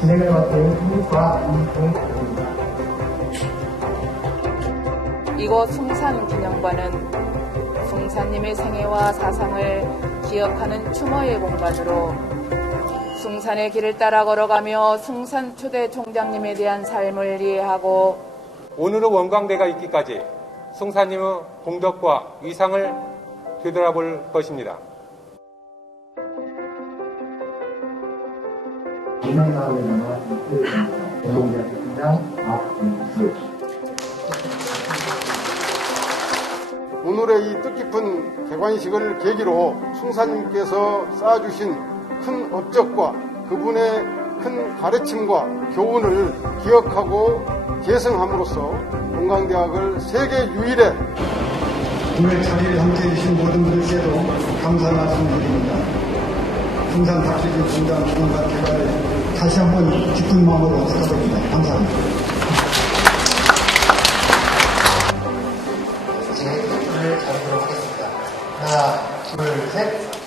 진행을 맡은 국과 이동입니다. 이곳 숭산기념관은 숭산님의 생애와 사상을 기억하는 추모의 공간으로 숭산의 길을 따라 걸어가며 숭산 초대 총장님에 대한 삶을 이해하고 오늘의 원광대가 있기까지 숭사님의 공덕과 위상을 되돌아볼 것입니다. 이동대. 오늘의 이 뜻깊은 개관식을 계기로 숭사님께서 쌓아주신 큰 업적과 그분의 큰 가르침과 교훈을 기억하고 계승함으로써 동강대학을 세계 유일의 오늘 자리를 함께해 주신 모든 분들께도 감사 말씀드립니다. 풍산 닥치기 분당 기념관 개발을 다시 한번 기쁜 마음으로 축하드립니다. 감사합니다. 하나, 둘, 셋.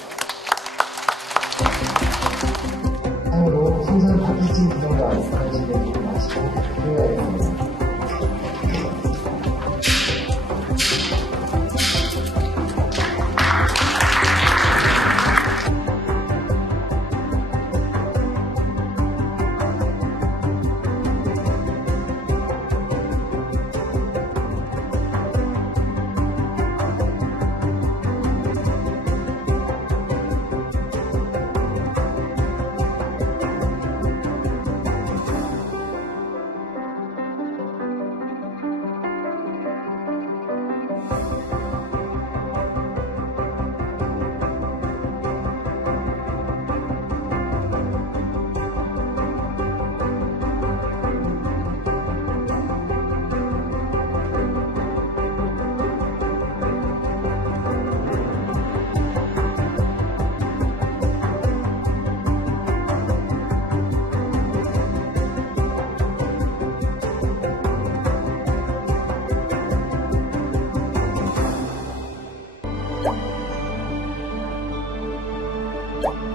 뿅!